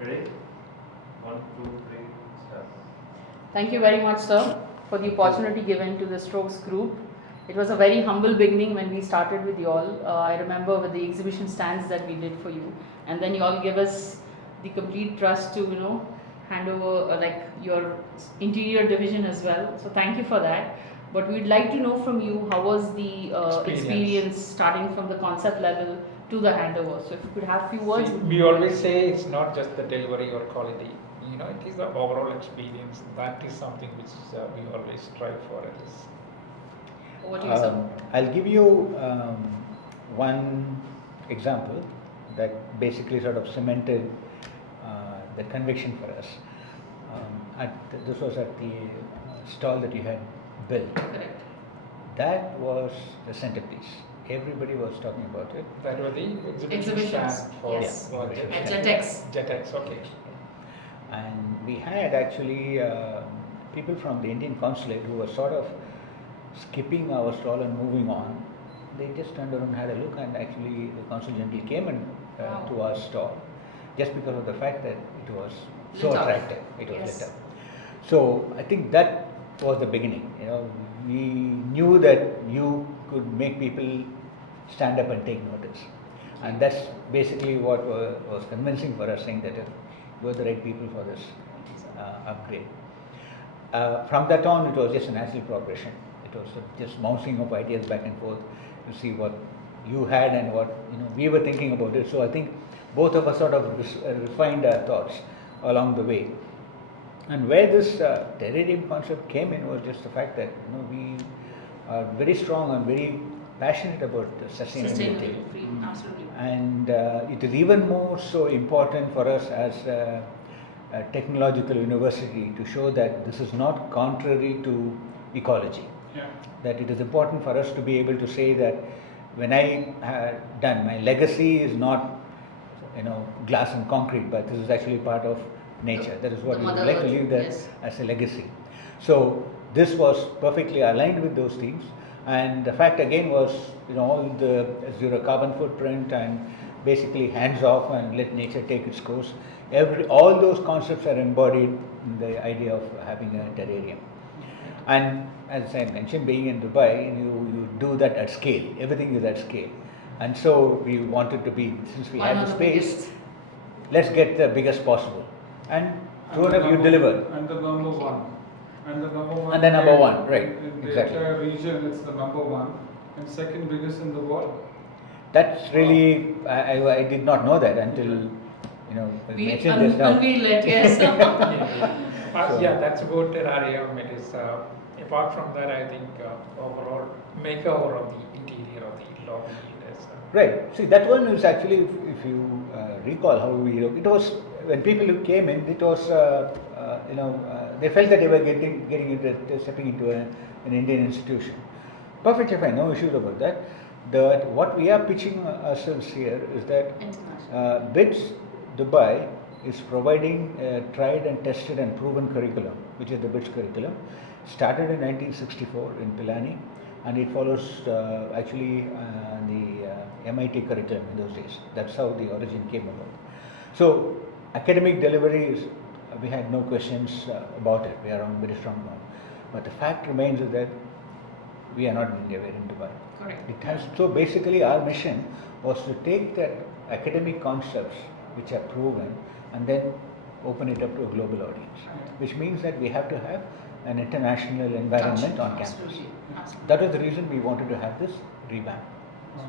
Ready? 1, 2, 3, start. Thank you very much, sir, for the opportunity given to the Strokes group. It was a very humble beginning when we started with you all. I remember with the exhibition stands that we did for you, and then you all gave us the complete trust to hand over like your interior division as well. So thank you for that. But we'd like to know from you, how was the experience starting from the concept level to the handover? So if you could have few words. See, we always say it's not just the delivery or quality. It is the overall experience. That is something which we always strive for. At this. Over to you, sir. I'll give you one example that basically sort of cemented the conviction for us. This was at the stall that you had built. Correct. That was the centerpiece. Everybody was talking about it. That was the exhibition Exhibitions, stand for yes. what Exhibition At stand. GETEX. GETEX, okay. And we had actually people from the Indian consulate who were sort of skipping our stall and moving on. They just turned around and had a look, and actually the consul general came in Wow. to our stall just because of the fact that it was so Lit up. attractive. It was Yes. lit up. So I think that was the beginning. We knew that you could make people stand up and take notice, and that's basically what was convincing for us, saying that we're the right people for this upgrade. From that on, it was just a natural progression. It was just bouncing of ideas back and forth to see what you had and what we were thinking about it. So I think both of us sort of refined our thoughts along the way. And where this terrarium concept came in was just the fact that we are very strong and very passionate about sustainability. Absolutely. And it is even more so important for us as a technological university to show that this is not contrary to ecology. Yeah. That it is important for us to be able to say that when I had done, my legacy is not glass and concrete, but this is actually part of nature. That is what The we would Mother like to Earth, leave that yes. as a legacy. So this was perfectly aligned with those themes, and the fact again was all the zero carbon footprint and basically hands off and let nature take its course. All those concepts are embodied in the idea of having a terrarium. And as I mentioned, being in Dubai, you do that at scale. Everything is at scale. And so we wanted to be, since we had the space, let's get the biggest possible. And true enough, you delivered. And the number one. And the number one. And the number one, right, In the exactly. entire region, it's the number one. And second biggest in the world. That's really, I did not know that until, We mentioned just now. unveiled it, yes. Yeah, that's about terrarium. It is, apart from that, I think overall makeover of the interior of the lobby. Right. See, that one is actually, if you recall how it was, when people who came in, it was, they felt that they were stepping into an Indian institution. Perfectly fine, no issues about that. What we are pitching ourselves here is that BITS Dubai is providing a tried and tested and proven curriculum, which is the BITS curriculum, started in 1964 in Pilani, and it follows actually the MIT curriculum in those days. That's how the origin came about. So academic delivery is, we had no questions about it. We are on very strong ground. But the fact remains is that we are not in India, we are in Dubai. Correct. So basically our mission was to take that academic concepts which are proven and then open it up to a global audience, which means that we have to have an international environment on campus. Absolutely. Absolutely. That was the reason we wanted to have this revamp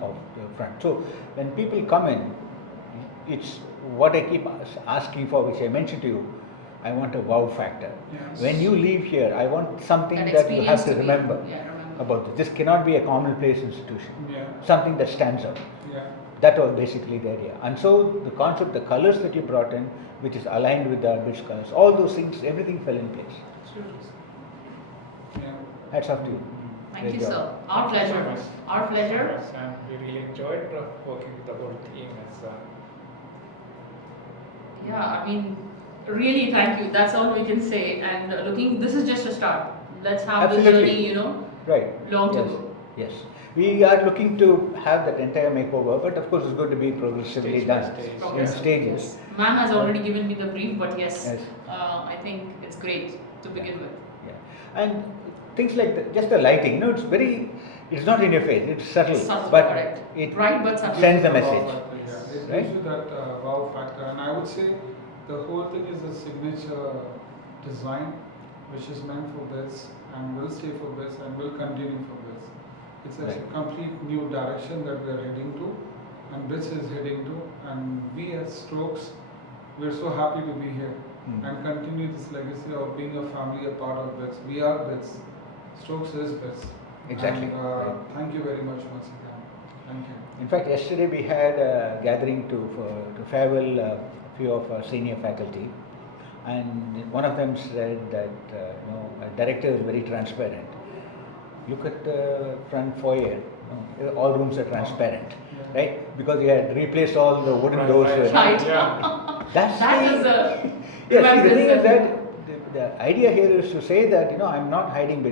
of the front. So when people come in, it's what I keep asking for, which I mentioned to you. I want a wow factor. Yes. When you leave here, I want something That that you have to experience to be- remember remember. about this. This cannot be a commonplace institution. Yeah. Something that stands out. Yeah. That was basically the idea. And so the concept, the colors that you brought in, which is aligned with the BITS colors, all those things, everything fell in place. Yeah. Hats off to you. Thank Great you, job. sir. Our pleasure. Our pleasure. And we really enjoyed working with the whole team. Yeah, I mean, really thank you. That's all we can say. And this is just a start. Let's have this Absolutely. journey, Right. long to Yes. go. Yes, we are looking to have that entire makeover, but of course it's going to be progressively Stage by done stage. in Progressive. stages. Ma'am has already given me the brief, but yes, Yes. I think it's great to begin with. Yeah. And things like just the lighting, you know, it's not in your face, it's subtle, Subtle, but correct. it Bright but subtle. sends the Wow message. factor, yeah. It Right? gives you that wow factor, and I would say the whole thing is a signature design, which is meant for BITS and will stay for BITS and will continue for BITS. It's a Right. complete new direction that we are heading to, and BITS is heading to, and we as Strokes, we are so happy to be here and continue this legacy of being a family, a part of BITS. We are BITS. Strokes is BITS. Exactly. And, Right. thank you very much once again. Thank you. In fact, yesterday we had a gathering to farewell a few of our senior faculty, and one of them said that a director is very transparent. Look at the front foyer. All rooms are transparent, Yeah. right? Because he had replaced all the wooden doors. Right. Yeah. That's That the, is a yes. See, the thing is revamp that the idea here is to say that I'm not hiding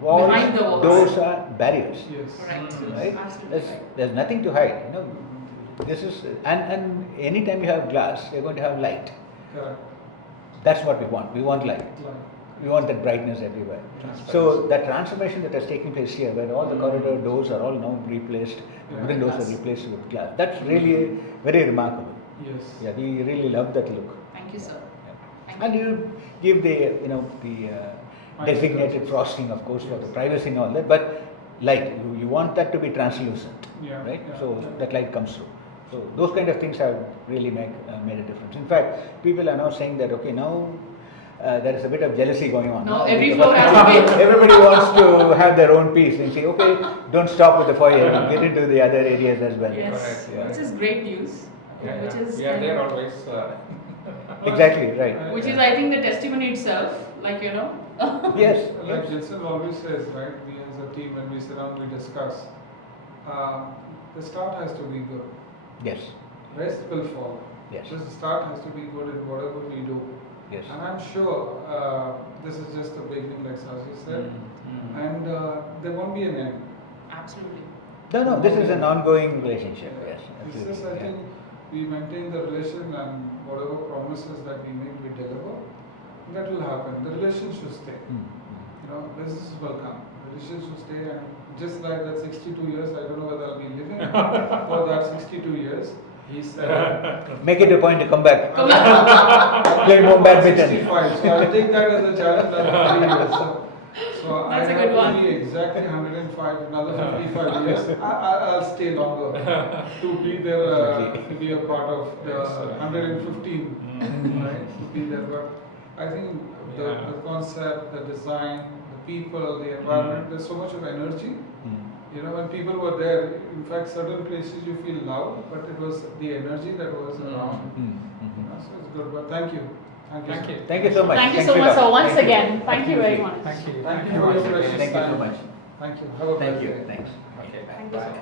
walls. Behind the walls. Doors are barriers. Yes. Correct. Right? Absolutely There's, right. there's nothing to hide. This is and anytime you have glass, you're going to have light. Correct. That's what we want. We want light. Like, We want that brightness everywhere. So that transformation that has taken place here, where all the corridor doors are all now replaced, wooden doors are replaced with glass. That's really very remarkable. yes. Yeah, we really love that look. Thank you, sir. Yeah. Thank And you. you give the designated frosting, of course, for the privacy and all that, but light, you want that to be translucent, Yeah, right? yeah, So yeah. that light comes through. So those kind of things have really made a difference. In fact, people are now saying that, okay, now there is a bit of jealousy going on. Now every floor has a bit. Everybody wants to have their own piece and say, okay, don't stop with the foyer, get into the other areas as well. Yes, Correct, yeah. which is great news. Yeah, Which is we are there always. Exactly, right. Which is, I think, the testimony itself. Yes. Like Jensen always says, right? We as a team, when we sit down, we discuss. The start has to be good. Yes, Rest will follow. yes, Just the start has to be good in whatever we do. yes. And I'm sure this is just the beginning, like Saji said. And there won't be an end. Absolutely. No, this is an ongoing relationship, yes. It's just, absolutely, I yeah. think, we maintain the relation and whatever promises that we make, we deliver. That will happen. The relation should stay. Businesses will come. The relation should stay, and just like that 62 years, I don't know whether I'll be living for that 62 years. He said, Make it a point to come back. Come on. Play more badminton. 65. So I'll take that as a challenge. That 3 years. So That's I a have good to one. be exactly 105, another 55 years. I'll stay longer to be there, to be a part of the 115, right? To be there. But I think the concept, the design, the people, the environment, there's so much of energy. When people were there, in fact, certain places you feel loud, but it was the energy that was around. So it's good. But thank you. Thank you. Thank sir. you. Thank you so much. Thank you Thanks so a much, lot. sir. Once Thank you. again, thank you very much. Thank you. Thank you for your precious Thank you so time. much. Thank you. Have a Thank blessed you. day. Thanks. Okay, Thank you, bye. sir.